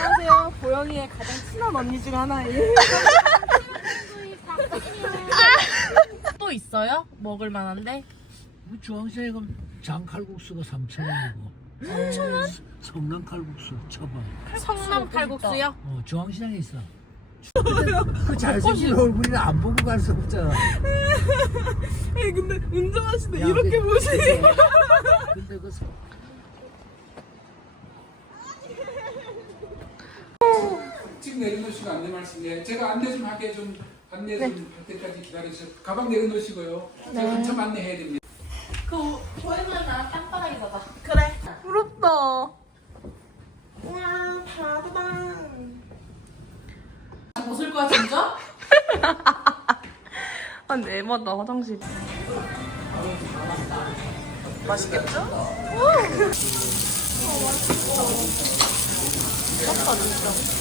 안녕하세요. 보영이의 가장 친한 언니 중 하나예요. 또 있어요? 먹을 만한데? 뭐 가면 장칼국수가 3,000원이고 3,000원? 성남 칼국수 쳐봐 성남 칼국수요? 어 중앙시장에 있어 그 잘생긴 얼굴이 안 보고 갈 수 없잖아 아니 근데 운전하시는데 야, 이렇게 그- 보시니 근데 그 서- 지금 내려놓으시고 안내 말씀에 제가 안내 좀 하게 좀 안내 좀할 때까지 기다리세요. 가방 내려놓으시고요. 제가 한참 안내해야 됩니다. 그 보영이랑 나랑 땅바닥에 가자 그래 부럽다 와 바다다 벗을 거야 진짜? 아 내마다 화장실 맛있겠죠?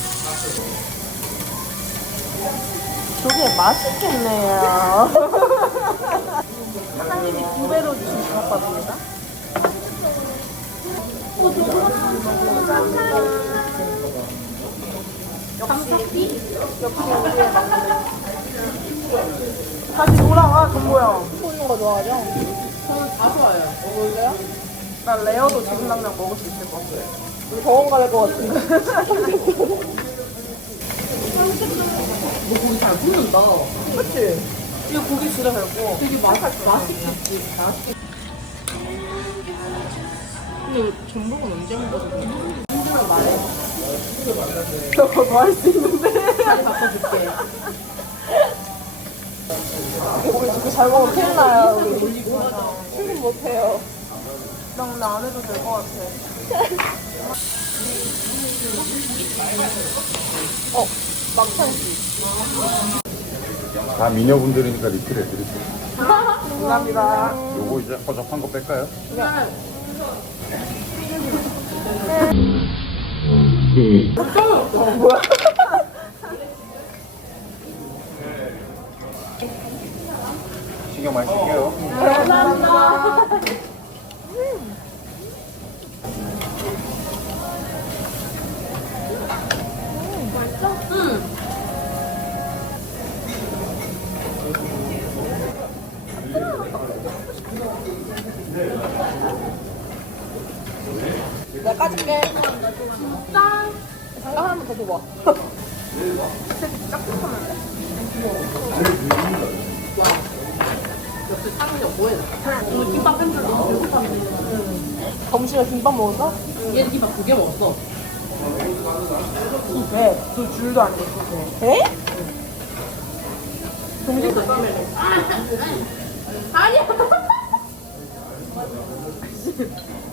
저게 맛있겠네요. 사장님이 두 배로 주신 주먹밥입니다. 역시 역시 우리의 막내. 다시 돌아와 정보야. 보는 거 좋아하죠? 저는 다 좋아해요. 먹을래요? 난 레어도 지금 당장 먹을 수 있을 것 같아요. 우리 병원 가야 될 것 같은데. 고기 잘 굽는다. 그치? 이거 고기 구워. 되게 맛, 맛있겠지. 맛있겠지. 근데 전복은 언제 먹어도 힘들면 말해. 저거 더할 수 있는데. 자리 바꿔줄게. 우리 지금 잘 먹으면 큰일 나요. 우리 출근 못해요. 난안 해도 될 것 같아. 어, 막창 씨. 다 미녀분들이니까 리필 해드릴게요. 감사합니다. 요거 이제 허접한 거 뺄까요? 신경 많이 쓸게요. 내가 까줄게. 짠! 잠깐 하나만 더 줘봐. 짝짝하면 돼. 오늘 김밥 뺀줄 점심에 김밥 먹었어? 얘는 김밥 두 개 먹었어. 왜? 그 줄도 안 됐어. 에? 점심도 싸매 아니야.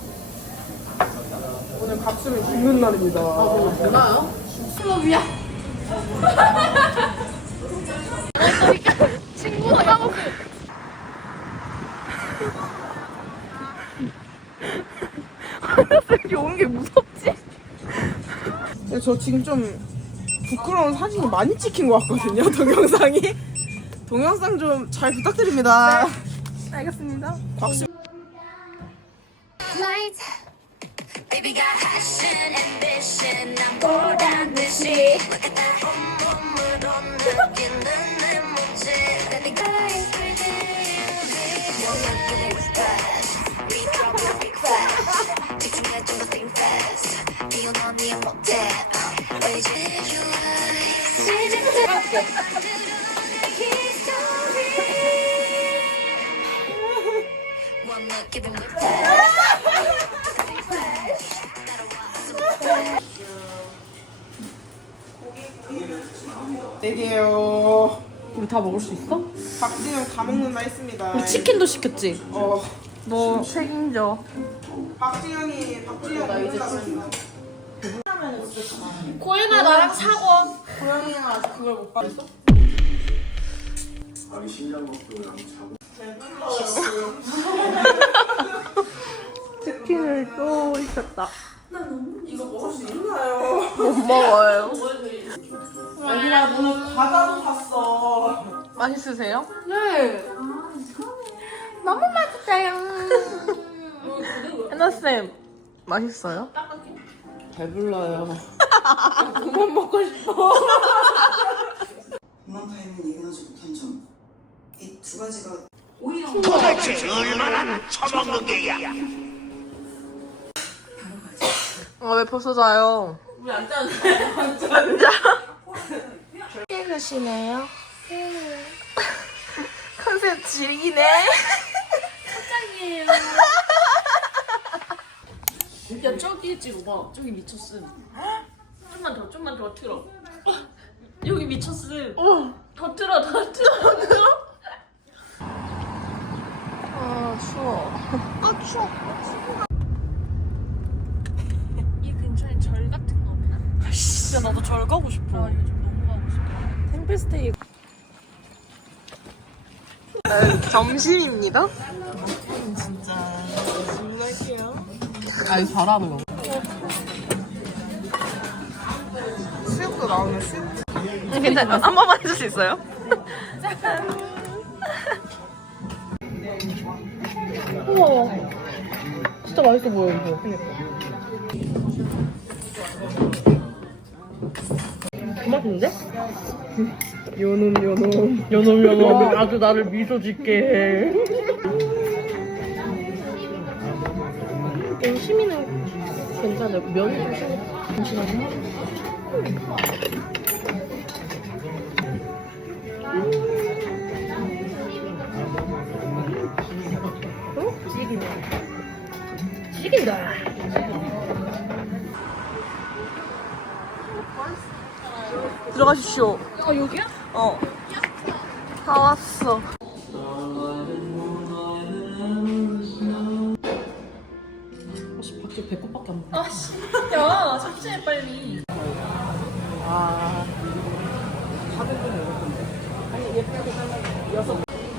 오늘 밥수면 죽는 날입니다. 아, 몰라요? 수업이야. 친구가 까먹고. 여기 오는 게 무섭지? 저 지금 좀 부끄러운 사진이 많이 찍힌 것 같거든요, 동영상이. 동영상 좀 잘 부탁드립니다. 네, 알겠습니다. 박수. Baby got passion, ambition. I'm 보란 듯이. Look at that 온몸으로 느끼는 내 몸짓. Baby guys, You're not giving respect. We drop your big flash. 집중해 좀더 think fast. 뛰어넘니 못해. 왜 이제 시작돼? One look, giving whiplash. 네 개요. 우리 다 먹을 수 있어? 박지영 다 먹는다 했습니다. 우리 치킨도 시켰지? 어. 너 책임져. 박지영이 박지영 먹는다고 했어. 고인아 나랑 사고. 고양이는 아직 그걸 못 봤어? 치킨을 또 시켰다. 이거 먹을 수 있나요? 못 먹어요. 아니라 오늘 과자도 샀어. 맛있으세요? 네. 너무 맛있어요. 해나 쌤 맛있어요? 배불러요. 그만 먹고 싶어. 음악파에는 예견하지 못한 점. 이 두 가지가 오히려 아, 왜 벌써 자요? 우리 안 짜는데. 깨그시네요. 컨셉 즐기네. 야 저기 찍어봐 저기 미쳤음 좀만 더 좀만 더 틀어 여기 미쳤음 더 틀어 더 틀어 더 틀어 아, 추워. 아, 추워. 이 근처에 절 같은 거 없나? 진짜 나도 절 가고 싶어. 아 요즘 너무 가고 싶어 템플스테이. 점심입니다. 진짜 주문할게요. 아, 이거 잘하는 거. 수육도 나오네, 수육. 괜찮아요. 한 번만 해줄 수 있어요? 우와. 진짜 맛있어 보여, 이거. 맛있는데? 요놈, 요놈. 요놈, 요놈. 아주 나를 미소 짓게 해. 시미는 괜찮아요. 면이 잠시만요. 튀긴다. 들어가십시오. 어 여기야? 어. 다 왔어. 박수 배꼽밖에 안 먹어. 아씨 야 삭제해 빨리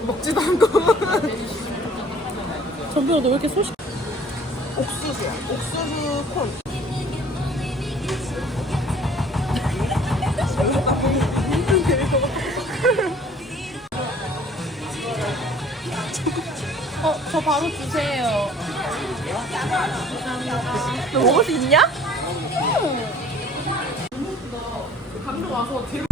먹지도 않고. 전비야 너왜 이렇게 소식? 옥수수야. 옥수수 콘. 어 저 바로 주세요 너 먹을 수 있냐? 감독 와서 뒤로